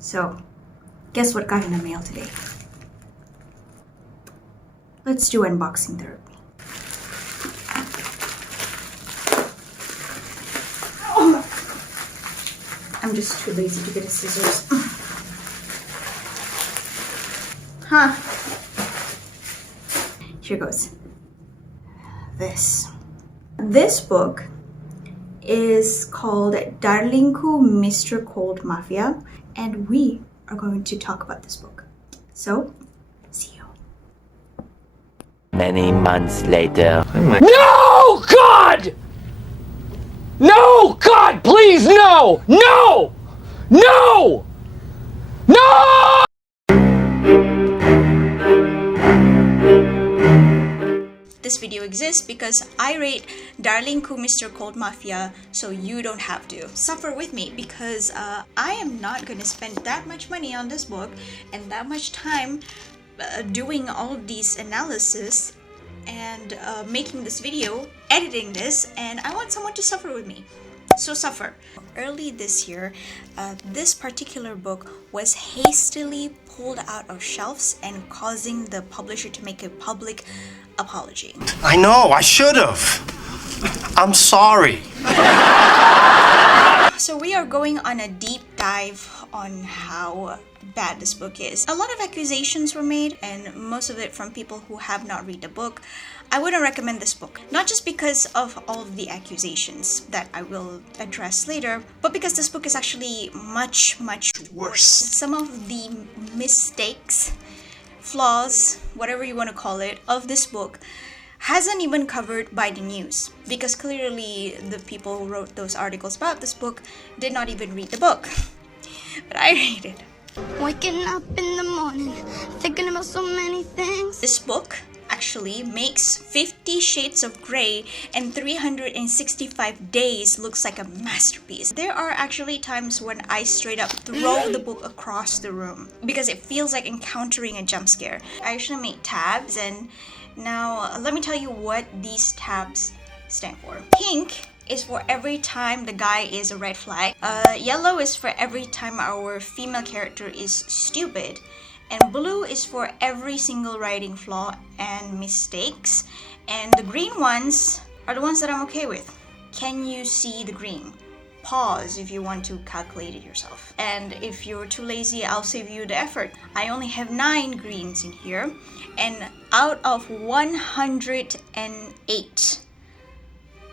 So, guess what got in the mail today? Let's do unboxing therapy. Oh. I'm just too lazy to get a scissors. Huh. Here goes. This book is called Darlingku Mr. Mafia, and we are going to talk about this book. So, see you. Many months later. No, God! No, God, please, no! No! No! No! This video exists because I rate Darlingku Mr. Mafia, so you don't have to. Suffer with me because I am not going to spend that much money on this book and that much time doing all of these analysis and making this video, editing this, and I want someone to suffer with me. So suffer. Early this year, this particular book was hastily pulled out of shelves and causing the publisher to make a public apology. I know, I should have. I'm sorry. So we are going on a deep dive on how bad this book is. A lot of accusations were made, and most of it from people who have not read the book. I wouldn't recommend this book, not just because of all of the accusations that I will address later, but because this book is actually much, much worse. Some of the mistakes, flaws, whatever you want to call it, of this book hasn't even covered by the news, because clearly the people who wrote those articles about this book did not even read the book. But I read it. Waking up in the morning, thinking about so many things. This book actually makes 50 Shades of Grey and 365 Days looks like a masterpiece. There are actually times when I straight up throw the book across the room because it feels like encountering a jump scare. I actually made tabs, and now let me tell you what these tabs stand for. Pink is for every time the guy is a red flag. Yellow is for every time our female character is stupid. And blue is for every single writing flaw and mistakes. And the green ones are the ones that I'm okay with. Can you see the green? Pause if you want to calculate it yourself. And if you're too lazy, I'll save you the effort. I only have 9 greens in here. And out of 108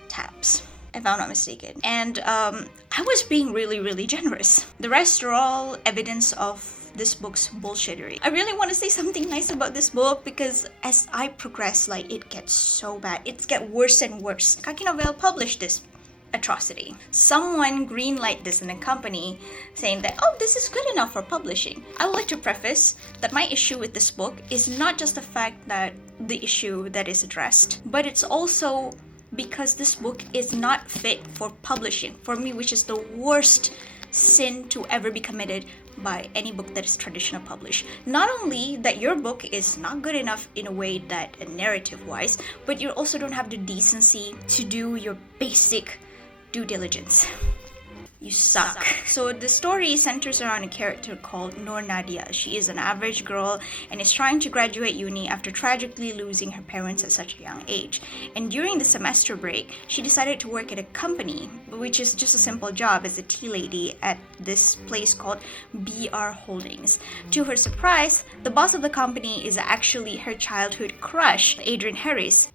tabs, if I'm not mistaken. And I was being really generous. The rest are all evidence of this book's bullshittery. I really want to say something nice about this book because as I progress, like, it gets so bad. It gets worse and worse. Kaki Novel published this atrocity. Someone greenlight this in a company saying that, oh, this is good enough for publishing. I would like to preface that my issue with this book is not just the fact that the issue that is addressed, but it's also because this book is not fit for publishing, for me, which is the worst sin to ever be committed by any book that is traditional published. Not only that your book is not good enough in a way that narrative wise, but you also don't have the decency to do your basic due diligence. You suck. So the story centers around a character called Nadia. She is an average girl and is trying to graduate uni after tragically losing her parents at such a young age. And during the semester break, she decided to work at a company, which is just a simple job as a tea lady at this place called BR Holdings. To her surprise, the boss of the company is actually her childhood crush, Adrian Harris.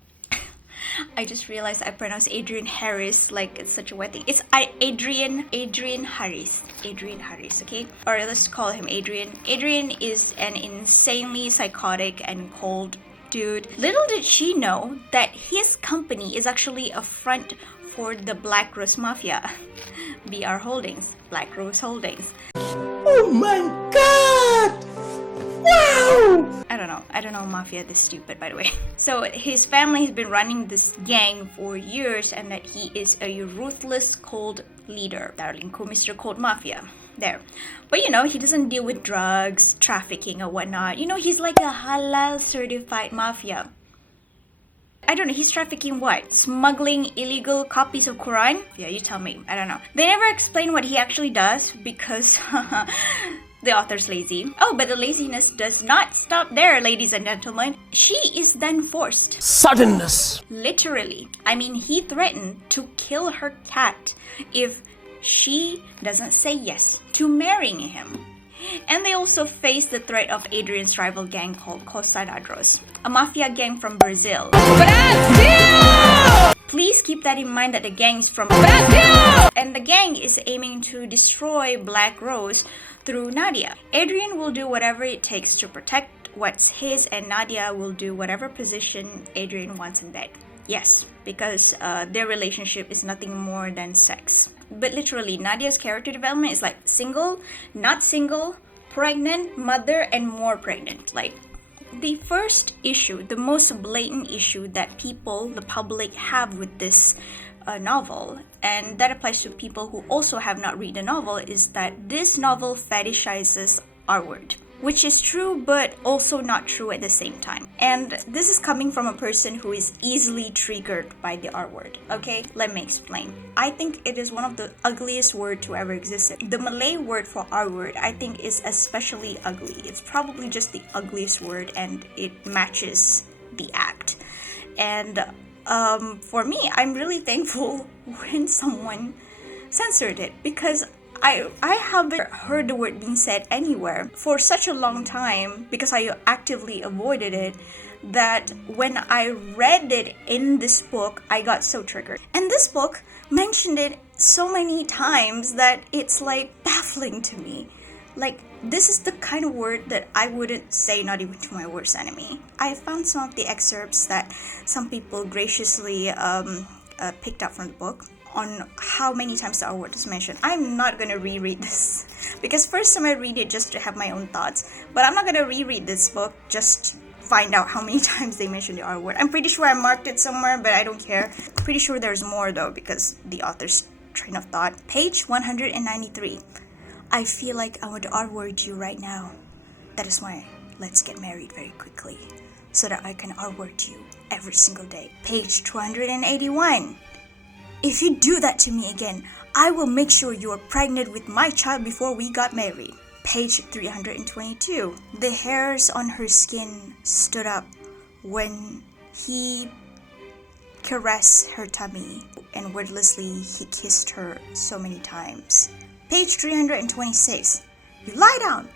I just realized I pronounced Adrian Harris like it's such a weird thing. It's Adrian Harris. Adrian Harris, okay? Or let's call him Adrian. Adrian is an insanely psychotic and cold dude. Little did she know that his company is actually a front for the Black Rose Mafia. BR Holdings. Black Rose Holdings. Oh my God! Wow! I don't know Mafia this stupid, by the way. So his family has been running this gang for years, and that he is a ruthless, cold leader. Darlingku Mr. Mafia. There. But you know, he doesn't deal with drugs, trafficking, or whatnot. You know, he's like a Halal certified mafia. I don't know, he's trafficking what? Smuggling illegal copies of Quran? Yeah, you tell me. I don't know. They never explain what he actually does because The author's lazy. Oh, but the laziness does not stop there, ladies and gentlemen. She is then forced. Suddenness. Literally. I mean, he threatened to kill her cat if she doesn't say yes to marrying him. And they also face the threat of Adrian's rival gang called Cosanadros, a mafia gang from Brazil. Brazil! Please keep that in mind that the gang is from Brazil! And the gang is aiming to destroy Black Rose through Nadia. Adrian will do whatever it takes to protect what's his, and Nadia will do whatever position Adrian wants in bed. Yes, because their relationship is nothing more than sex. But literally, Nadia's character development is like single, not single, pregnant, mother, and more pregnant. Like, the first issue, the most blatant issue that people, the public, have with this novel, and that applies to people who also have not read the novel, is that this novel fetishizes R-word. Which is true, but also not true at the same time. And this is coming from a person who is easily triggered by the R word. Okay, let me explain. I think it is one of the ugliest words to ever exist. The Malay word for R word, I think, is especially ugly. It's probably just the ugliest word, and it matches the act. And for me, I'm really thankful when someone censored it, because I haven't heard the word being said anywhere for such a long time, because I actively avoided it, that when I read it in this book, I got so triggered. And this book mentioned it so many times that it's like baffling to me. Like, this is the kind of word that I wouldn't say not even to my worst enemy. I found some of the excerpts that some people graciously picked up from the book on how many times the R word is mentioned. I'm not gonna reread this, because first time I read it just to have my own thoughts, but I'm not gonna reread this book just find out how many times they mention the R word. I'm pretty sure I marked it somewhere, but I don't care. Pretty sure there's more though, because the author's train of thought. Page 193. I feel like I want to R word you right now. That is why let's get married very quickly, so that I can R word you every single day. Page 281. If you do that to me again, I will make sure you are pregnant with my child before we got married. Page 322. The hairs on her skin stood up when he caressed her tummy, and wordlessly he kissed her so many times. Page 326. You lie down,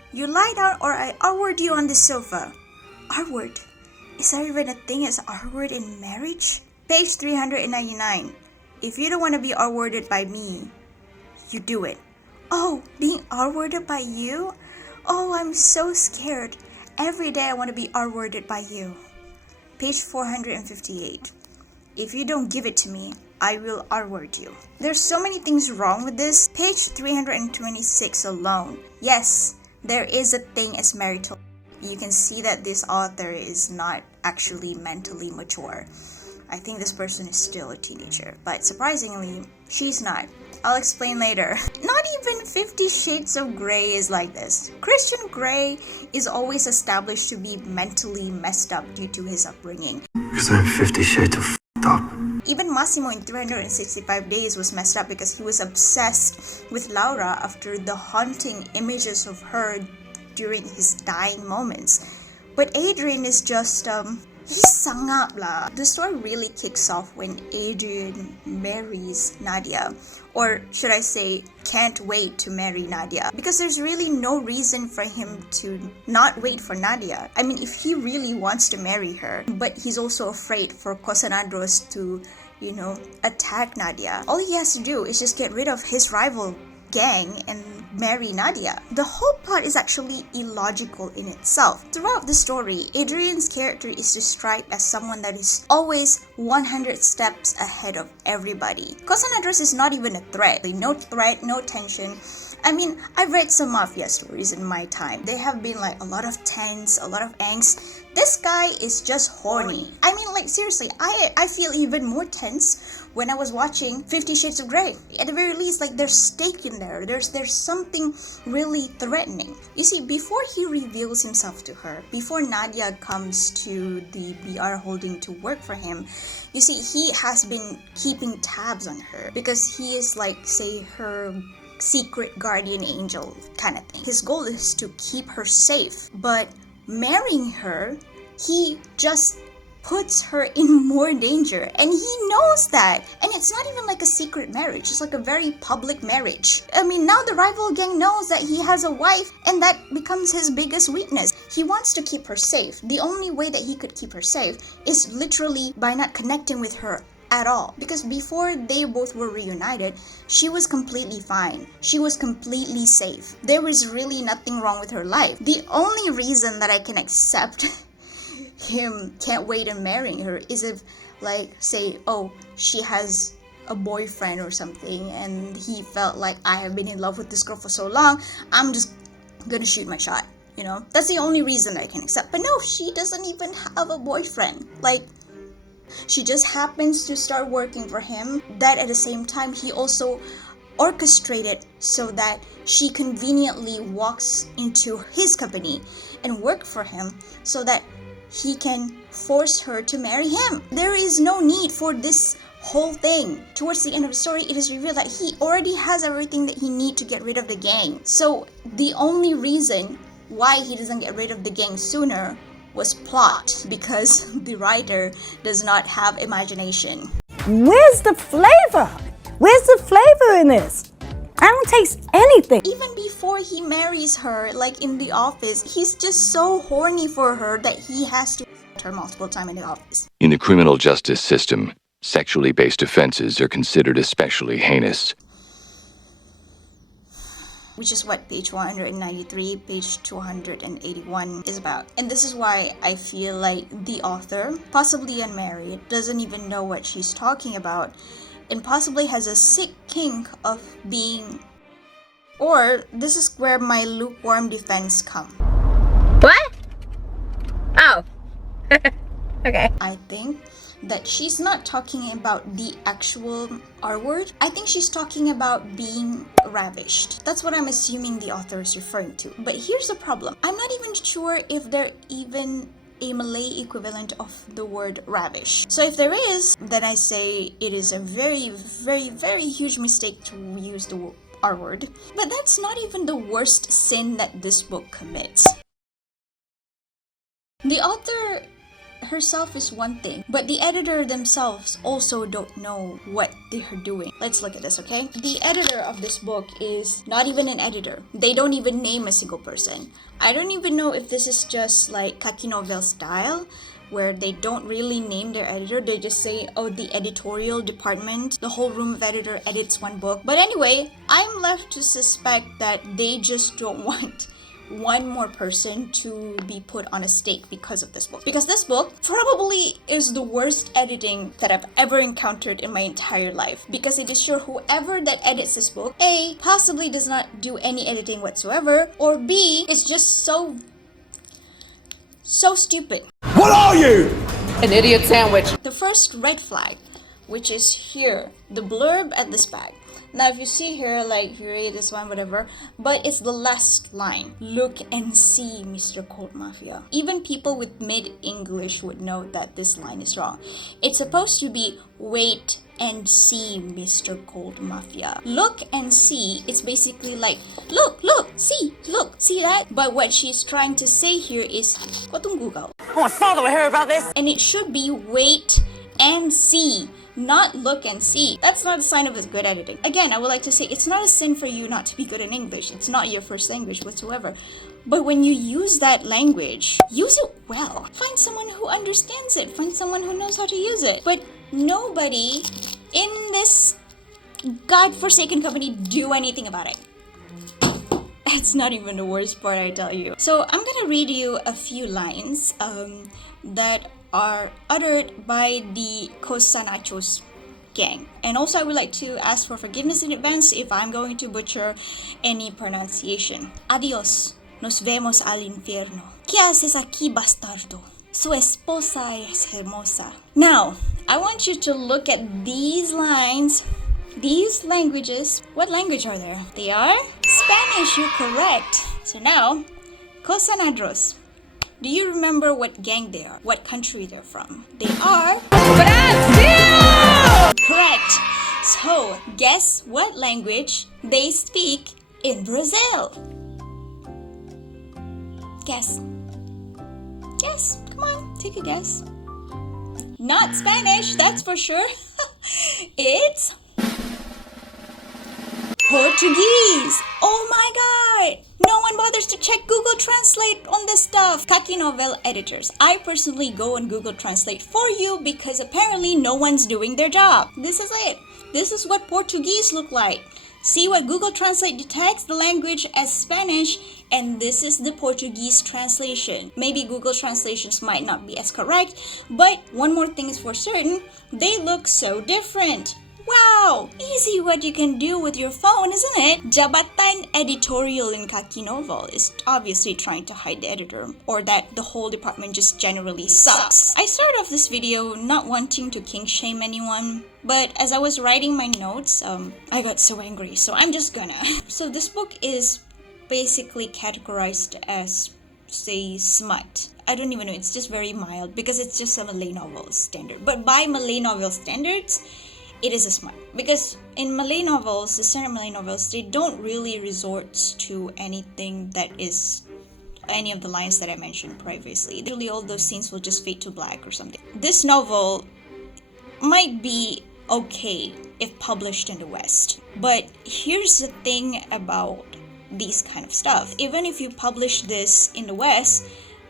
or I R-word you on the sofa. R-word? Is there even a thing as R-word in marriage? Page 399. If you don't want to be R-worded by me, you do it. Oh, being R-worded by you? Oh, I'm so scared. Every day I want to be R-worded by you. Page 458. If you don't give it to me, I will R-word you. There's so many things wrong with this. Page 326 alone. Yes, there is a thing as marital. You can see that this author is not actually mentally mature. I think this person is still a teenager, but surprisingly, she's not. I'll explain later. Not even 50 Shades of Grey is like this. Christian Grey is always established to be mentally messed up due to his upbringing. Because I'm 50 Shades of f***ed up. Even Massimo in 365 Days was messed up because he was obsessed with Laura after the haunting images of her during his dying moments. But Adrian is just, he's sung up lah. The story really kicks off when Adrian marries Nadia. Or should I say, can't wait to marry Nadia. Because there's really no reason for him to not wait for Nadia. I mean, if he really wants to marry her, but he's also afraid for Cosanadros to, attack Nadia. All he has to do is just get rid of his rival gang and marry Nadia. The whole plot is actually illogical in itself. Throughout the story, Adrian's character is described as someone that is always 100 steps ahead of everybody. Cosanadros is not even a threat. No threat, no tension. I mean, I've read some Mafia stories in my time. They have been like a lot of tense, a lot of angst. This guy is just horny. I mean, like, seriously, I feel even more tense when I was watching 50 Shades of Grey. At the very least, like, there's stake in there. There's something really threatening. You see, before he reveals himself to her, before Nadia comes to the BR holding to work for him, you see, he has been keeping tabs on her because he is like, say, her secret guardian angel kind of thing. His goal is to keep her safe, but marrying her, he just puts her in more danger, and he knows that. And it's not even like a secret marriage, it's like a very public marriage. I mean, now the rival gang knows that he has a wife, and that becomes his biggest weakness. He wants to keep her safe. The only way that he could keep her safe is literally by not connecting with her at all, because before they both were reunited, she was completely fine. She was completely safe. There was really nothing wrong with her life. The only reason that I can accept him can't wait and marrying her is if, like, say, oh, she has a boyfriend or something, and he felt like, I have been in love with this girl for so long, I'm just gonna shoot my shot, you know? That's the only reason I can accept. But no, she doesn't even have a boyfriend. Like, she just happens to start working for him. That at the same time, he also orchestrated so that she conveniently walks into his company and work for him so that he can force her to marry him. There is no need for this whole thing. Towards the end of the story, it is revealed that he already has everything that he needs to get rid of the gang. So the only reason why he doesn't get rid of the gang sooner was plot, because the writer does not have imagination. Where's the flavor? Where's the flavor in this? I don't taste anything. Even before he marries her, like in the office, he's just so horny for her that he has to her multiple times in the office. In the criminal justice system, sexually based offenses are considered especially heinous. Which is what page 193, page 281 is about. And this is why I feel like the author, possibly unmarried, doesn't even know what she's talking about, and possibly has a sick kink of being... Or, this is where my lukewarm defense come. What? Oh. Okay. I think that she's not talking about the actual R word. I think she's talking about being ravished. That's what I'm assuming the author is referring to. But here's the problem. I'm not even sure if there even a Malay equivalent of the word ravish. So if there is, then I say it is a very, very, very huge mistake to use the R word. But that's not even the worst sin that this book commits. The author herself is one thing, but the editor themselves also don't know what they're doing. Let's look at this, okay? The editor of this book is not even an editor. They don't even name a single person. I don't even know if this is just like Kaki Novel style, where they don't really name their editor. They just say, oh, the editorial department, the whole room of editor edits one book. But anyway, I'm left to suspect that they just don't want one more person to be put on a stake because of this book. Because this book probably is the worst editing that I've ever encountered in my entire life. Because it is sure whoever that edits this book, A, possibly does not do any editing whatsoever, or B, is just so stupid. What are you? An idiot sandwich. The first red flag, which is here, the blurb at this back. Now, if you see here, like, you read this one, whatever, but it's the last line. Look and see, Mr. Cold Mafia. Even people with mid-English would know that this line is wrong. It's supposed to be, wait and see, Mr. Cold Mafia. Look and see, it's basically like, look, see that? But what she's trying to say here is, ko tunggu kau. Oh, my father will hear about this. And it should be wait and see, not look and see. That's not a sign of good editing. Again, I would like to say it's not a sin for you not to be good in English. It's not your first language whatsoever. But when you use that language, use it well. Find someone who understands it. Find someone who knows how to use it. But nobody in this godforsaken company do anything about it. It's not even the worst part, I tell you. So I'm gonna read you a few lines that are uttered by the Cosanachos gang. And also I would like to ask for forgiveness in advance if I'm going to butcher any pronunciation. Adios, nos vemos al infierno. ¿Qué haces aquí, bastardo? Su esposa es hermosa. Now, I want you to look at these lines, these languages. What language are there? They are Spanish, you're correct. So now, Cosanadros. Do you remember what gang they are? What country they're from? They are Brazil! Correct. So, guess what language they speak in Brazil? Guess. Guess. Come on, take a guess. Not Spanish, that's for sure. It's Portuguese. Oh my god. No one bothers to check Google Translate on this stuff. Kaki Novel editors, I personally go on Google Translate for you because apparently no one's doing their job. This is it. This is what Portuguese look like. See what Google Translate detects the language as Spanish, and this is the Portuguese translation. Maybe Google translations might not be as correct, but one more thing is for certain, they look so different. Wow! Easy what you can do with your phone, isn't it? Jabatan editorial in Kaki Novel is obviously trying to hide the editor, or that the whole department just generally sucks. I started off this video not wanting to kink shame anyone, but as I was writing my notes, I got so angry, so I'm just gonna. So this book is basically categorized as, say, smut. I don't even know, it's just very mild because it's just a Malay novel standard. But by Malay novel standards, it is a smut. Because in Malay novels, the standard Malay novels, they don't really resort to anything that is any of the lines that I mentioned previously. Literally all those scenes will just fade to black or something. This novel might be okay if published in the West. But here's the thing about these kind of stuff. Even if you publish this in the West,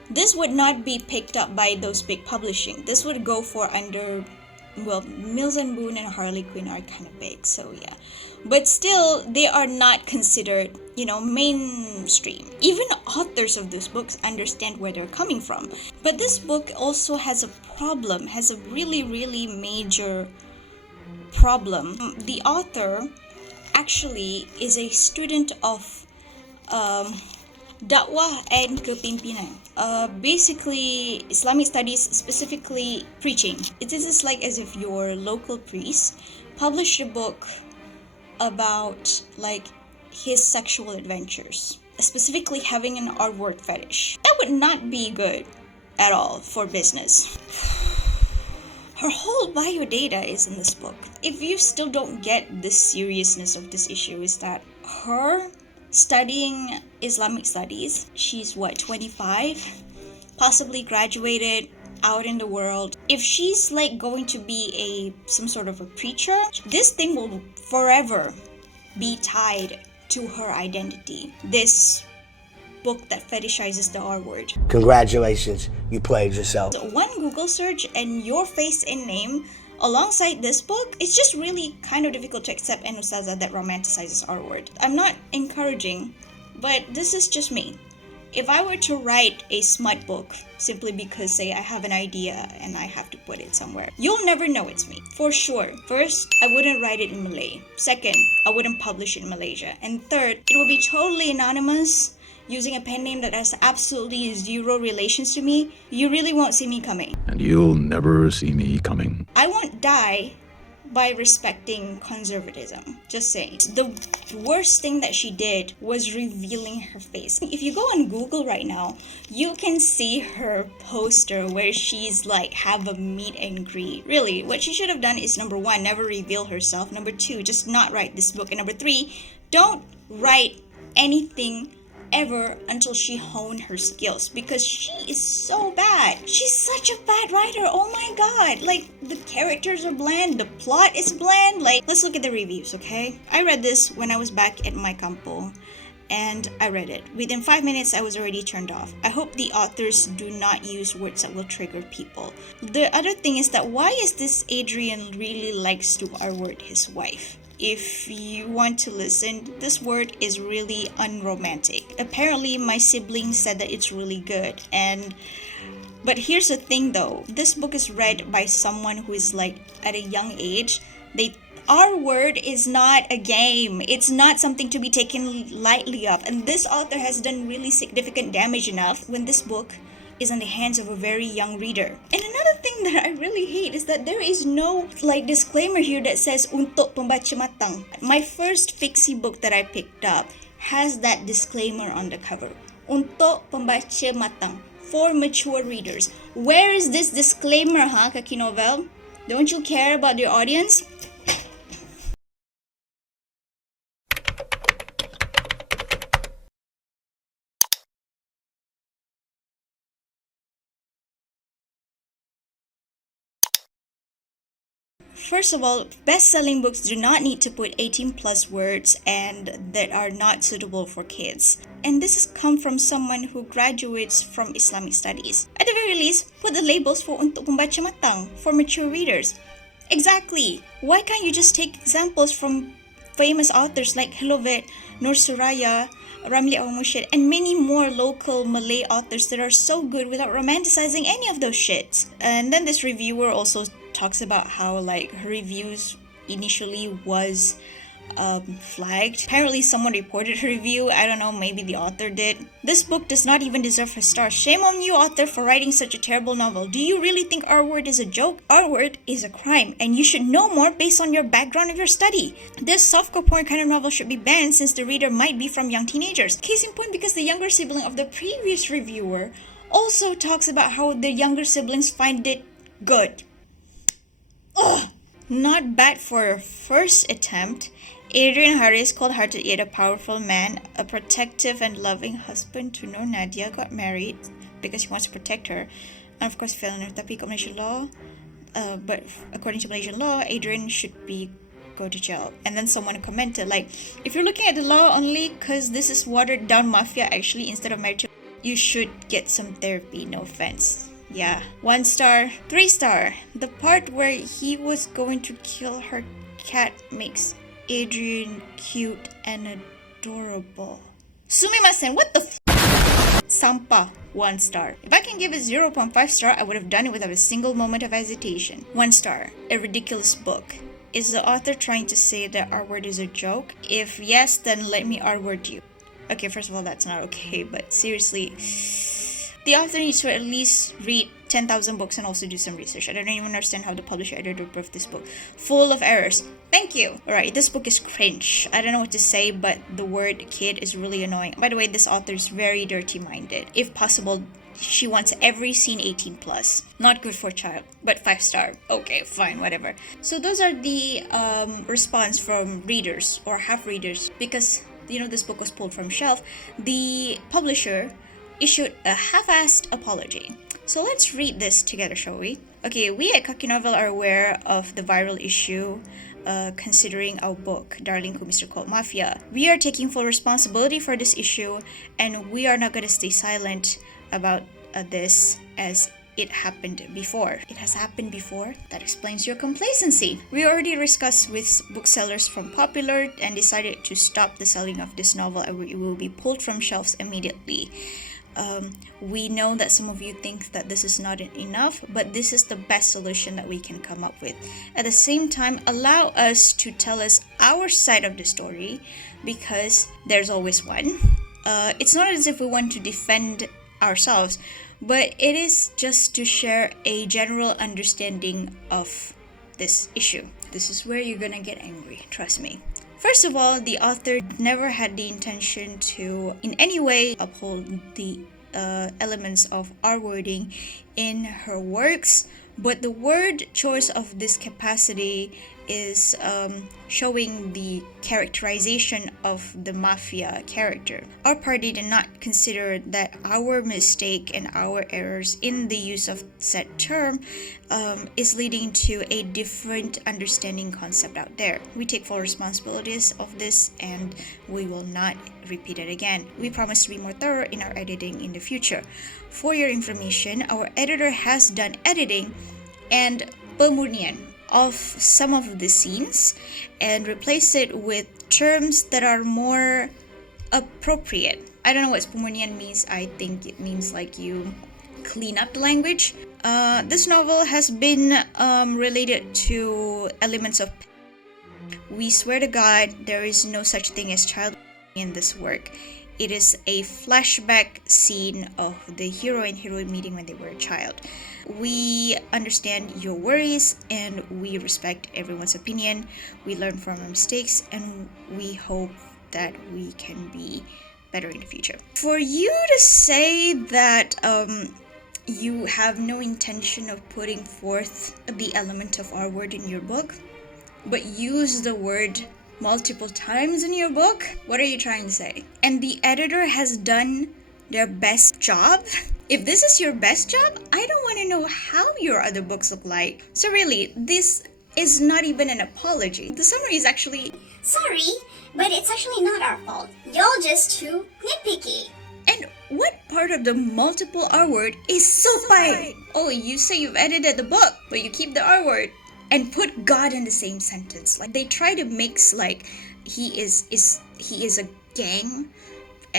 this would not be picked up by those big publishing. This would go for under, well, Mills and Boon and Harlequin are kind of big, so yeah. But still, they are not considered, mainstream. Even authors of those books understand where they're coming from. But this book also has a problem, has a really, really major problem. The author actually is a student of Dakwah and Kepimpinan. Basically, Islamic studies, specifically preaching. It is like as if your local priest published a book about like his sexual adventures, specifically having an R-word fetish. That would not be good at all for business. Her whole bio data is in this book. If you still don't get the seriousness of this issue, is that her studying Islamic studies, she's 25, possibly graduated, out in the world. If she's like going to be some sort of a preacher, this thing will forever be tied to her identity. This book that fetishizes the R word. Congratulations, you played yourself. So one Google search and your face and name alongside this book, it's just really kind of difficult to accept an ustazah that romanticizes R word. I'm not encouraging, but this is just me. If I were to write a smut book simply because, say, I have an idea and I have to put it somewhere, you'll never know it's me, for sure. First, I wouldn't write it in Malay. Second, I wouldn't publish it in Malaysia. And third, it would be totally anonymous, using a pen name that has absolutely zero relations to me. You really won't see me coming. And you'll never see me coming. I won't die by respecting conservatism. Just saying. The worst thing that she did was revealing her face. If you go on Google right now, you can see her poster where she's like have a meet and greet. Really, what she should have done is number 1, never reveal herself. Number 2, just not write this book. And number 3, don't write anything ever until she honed her skills, because she is so bad. She's such a bad writer. Oh my god. Like, the characters are bland, the plot is bland. Like, let's look at the reviews, okay? I read this when I was back at my campo, and I read it. Within 5 minutes, I was already turned off. I hope the authors do not use words that will trigger people. The other thing is that why is this Adrian really likes to R-word his wife? If you want to listen, this word is really unromantic. Apparently, my siblings said that it's really good. But here's the thing though. This book is read by someone who is like at a young age. Our word is not a game. It's not something to be taken lightly of. And this author has done really significant damage enough when this book is in the hands of a very young reader. And another thing that I really hate is that there is no like disclaimer here that says untuk pembaca matang. My first fixie book that I picked up has that disclaimer on the cover. Untuk pembaca matang, for mature readers. Where is this disclaimer, Kaki Novel? Don't you care about your audience? First of all, best-selling books do not need to put 18 plus words and that are not suitable for kids. And this has come from someone who graduates from Islamic studies. At the very least, put the labels for untuk pembaca matang, for mature readers. Exactly. Why can't you just take examples from famous authors like Hilovet, Nur Suraya, Ramli Al-Murshid, and many more local Malay authors that are so good without romanticizing any of those shits? And then this reviewer also talks about how like her reviews initially was flagged. Apparently someone reported her review. I don't know, maybe the author did. This book does not even deserve a star. Shame on you, author, for writing such a terrible novel. Do you really think R-word is a joke? R-word is a crime, and you should know more based on your background of your study. This softcore porn kind of novel should be banned since the reader might be from young teenagers. Case in point, because the younger sibling of the previous reviewer also talks about how the younger siblings find it good. Ugh! Not bad for a first attempt. Adrian Harris, cold-hearted yet a powerful man, a protective and loving husband to know Nadia, got married because he wants to protect her, and of course fell in love. Tapi kat Malaysian law, but according to Malaysian law, Adrian should go to jail. And then someone commented like, if you're looking at the law only because this is watered down Mafia actually instead of marital, you should get some therapy. No offense. Yeah. 1 star. 3 star. The part where he was going to kill her cat makes Adrian cute and adorable. Sumimasen, what the Sampa, 1 star. If I can give it 0.5 star, I would have done it without a single moment of hesitation. 1 star. A ridiculous book. Is the author trying to say that R-word is a joke? If yes, then let me R-word you. Okay, first of all, that's not okay, but seriously, the author needs to at least read 10,000 books and also do some research. I don't even understand how the publisher editor approved this book. Full of errors. Thank you. Alright, this book is cringe. I don't know what to say, but the word kid is really annoying. By the way, this author is very dirty-minded. If possible, she wants every scene 18 plus. Not good for a child, but 5 star. Okay, fine, whatever. So those are the response from readers or half readers, because this book was pulled from shelf. The publisher issued a half-assed apology. So let's read this together, shall we? Okay, we at Kaki Novel are aware of the viral issue considering our book, Darlingku Mr. called Mafia. We are taking full responsibility for this issue, and we are not going to stay silent about this as it happened before. It has happened before? That explains your complacency. We already discussed with booksellers from Popular and decided to stop the selling of this novel, and it will be pulled from shelves immediately. We know that some of you think that this is not enough, but this is the best solution that we can come up with. At the same time, allow us to tell us our side of the story, because there's always one. It's not as if we want to defend ourselves, but it is just to share a general understanding of this issue. This is where you're gonna get angry, trust me. First of all, the author never had the intention to in any way uphold the elements of R-wording in her works, but the word choice of this capacity is showing the characterization of the Mafia character. Our party did not consider that our mistake and our errors in the use of said term is leading to a different understanding concept out there. We take full responsibilities of this and we will not repeat it again. We promise to be more thorough in our editing in the future. For your information, our editor has done editing and pemurnian of some of the scenes and replace it with terms that are more appropriate. I don't know what pemurnian means. I think it means like you clean up the language. This novel has been related to elements of. We swear to God, there is no such thing as child in this work. It is a flashback scene of the hero and heroine meeting when they were a child. We understand your worries and we respect everyone's opinion. We learn from our mistakes and we hope that we can be better in the future. For you to say that you have no intention of putting forth the element of our word in your book, but use the word multiple times in your book, what are you trying to say? And the editor has done their best job? If this is your best job, I don't want to know how your other books look like. So really, this is not even an apology. The summary is actually, Sorry, but it's actually not our fault. Y'all just too nitpicky. and what part of the multiple R word is so bad? Oh, you say you've edited the book, but you keep the R word and put God in the same sentence. Like they try to mix like he is a gang,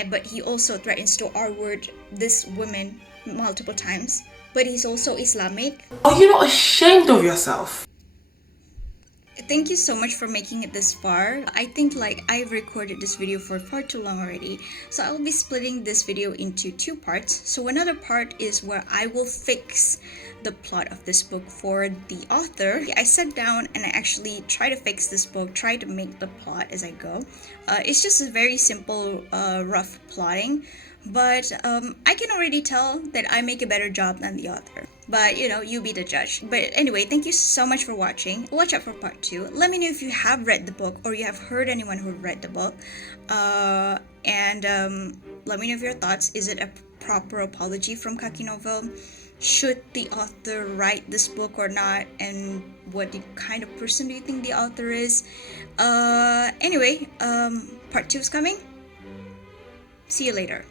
but he also threatens to R word this woman multiple times. But he's also Islamic. Are you not ashamed of yourself? Thank you so much for making it this far. I think like I've recorded this video for far too long already. So I'll be splitting this video into 2 parts. So another part is where I will fix the plot of this book for the author. I sat down and I actually try to fix this book, try to make the plot as I go. It's just a very simple, rough plotting. But I can already tell that I make a better job than the author. But you know, you be the judge. But anyway, thank you so much for watching. Watch out for part 2. Let me know if you have read the book or you have heard anyone who read the book. And let me know your thoughts. Is it a proper apology from Kaki Novel? Should the author write this book or not? And what kind of person do you think the author is? Anyway, part 2 is coming. See you later.